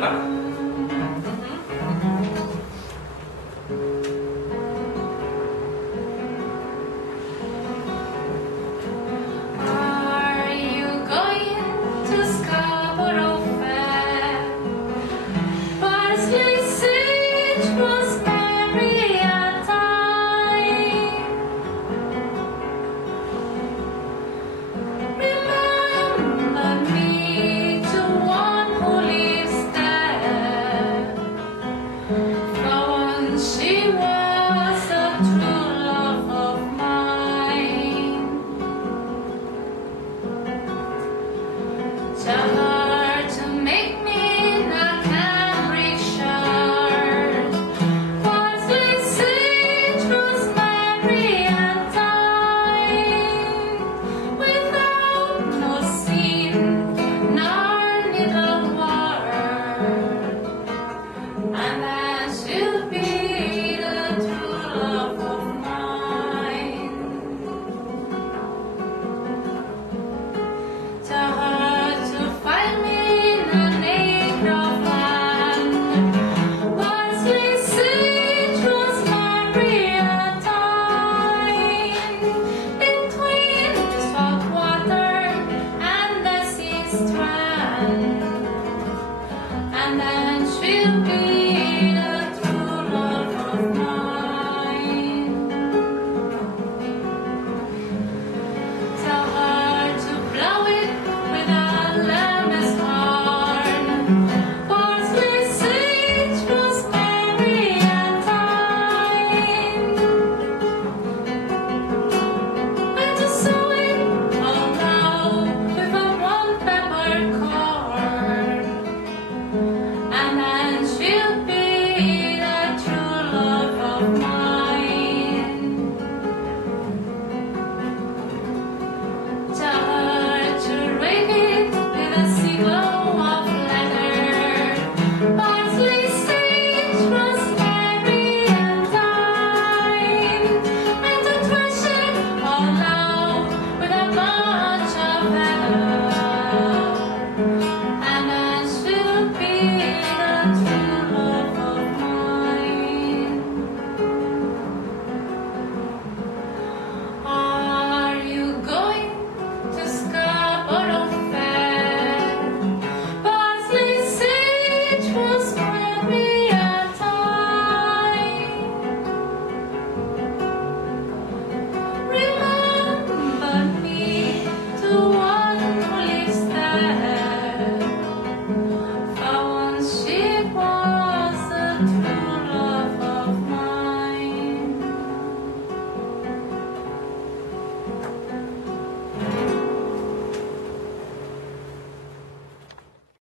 kan? Are you going to Scarborough Fair? Parsley, sage, rosemary, and thyme. Remember me to one who lives there. For once she was a true love of mine. Tell her to make me a cambric shirt. Parsley, sage, rosemary, and thyme. Without no seam nor needlework. And that she'll be the true love of mine. Tell her to find me in an acre of land. Parsley, sage, rosemary, and thyme. Between the salt water and the sea strand. And then she'll be the true love of mine. Tell her to blow it with a lamb's horn. Parsley, sage, rosemary, and thyme. And to sew it all down with a one peppercorn. And then she'll be the true love of mine. Tell her to rake it with a seagull